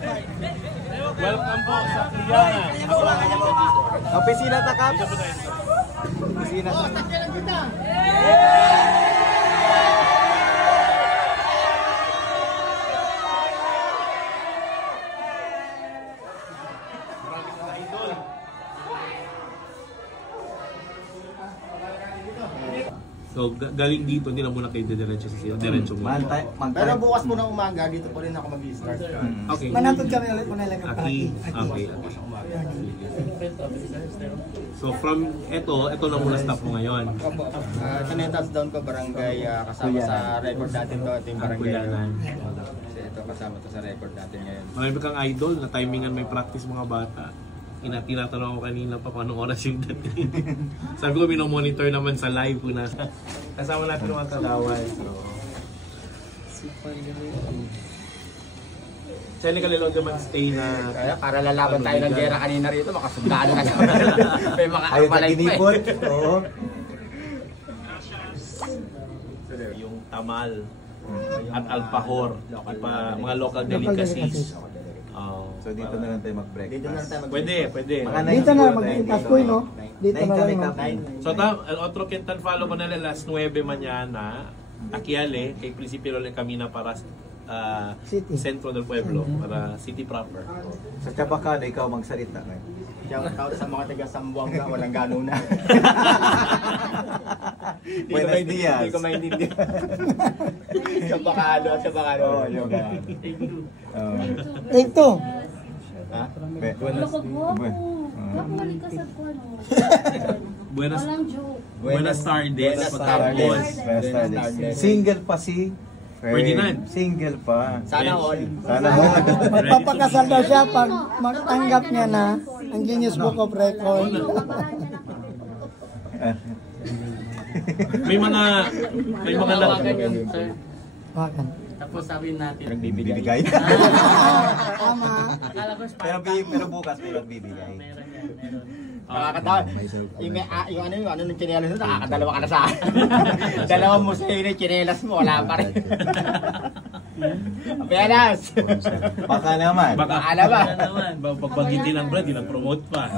Welcome po sa Kuyanan. Opisina ta, Kaps. Opisina ta. Maraming mga idol. So, galing dito, hindi na muna kayo diretso sa siya. Diretso mo. Pero bukas po ng umaga, dito pa rin ako mag-i-start. Okay. Manatod kami ulit muna lang ang Okay. Okay. So, from ito na muna stop mo ngayon. Opo. Ito na yung touchdown ko, barangay kasama sa record natin to. Ito yung barangay. Kuyanan. Kasi ito kasama to sa record natin ngayon. Marami kang idol na timingan may practice mga bata. Tinatanong ko kanina pa kung anong oras yung dating. Sabi ko, minomonitor naman sa live ko na. Kasama natin mga kalawan. Saan ka nilog naman stay na... Kaya para lalaban tayo ng gera kanina rito, makasundalo ka naman. May mga armalay pa Oo. Yung tamal at alpahor. Mga local delicacies. So dito na lang tayo mag-breakfast. Dito na lang tayo Pwede. Dito na mag-breakfast ko, no? Dito na lang. So, el otro Quintan follow ko na las 9 mañana. Akiale, kay Principio Lola Camina para sentro del pueblo, para city proper. Sa Chabacano, ikaw magsalita. Shout out sa mga taga Sambuanga, walang gano'n na. Buenos dias. Hindi ko maintindihan. Chabacano. Oo, yung Take two. Ha? Buenas Walang joke. Buenas tardes. Single pa si Ferdinand. Single pa. Sana all. Sana all. Magpapakasal daw siya pag magtanggap niya na ang Guinness Book of Record. May mga Bakit? Tapos sabihin natin, Nagbibigay. Tama. akala ko Pero bukas may magbibigay. meron yan, meron. Nakakatawa. Yung ano ng chinelas mo, nakakadalawa ka na sa akin. Dalawang mo sa'yo yung chinelas mo, wala pa rin. Apenas! Baka naman. baka Baka naman. pagbagitin ng brand, promote pa.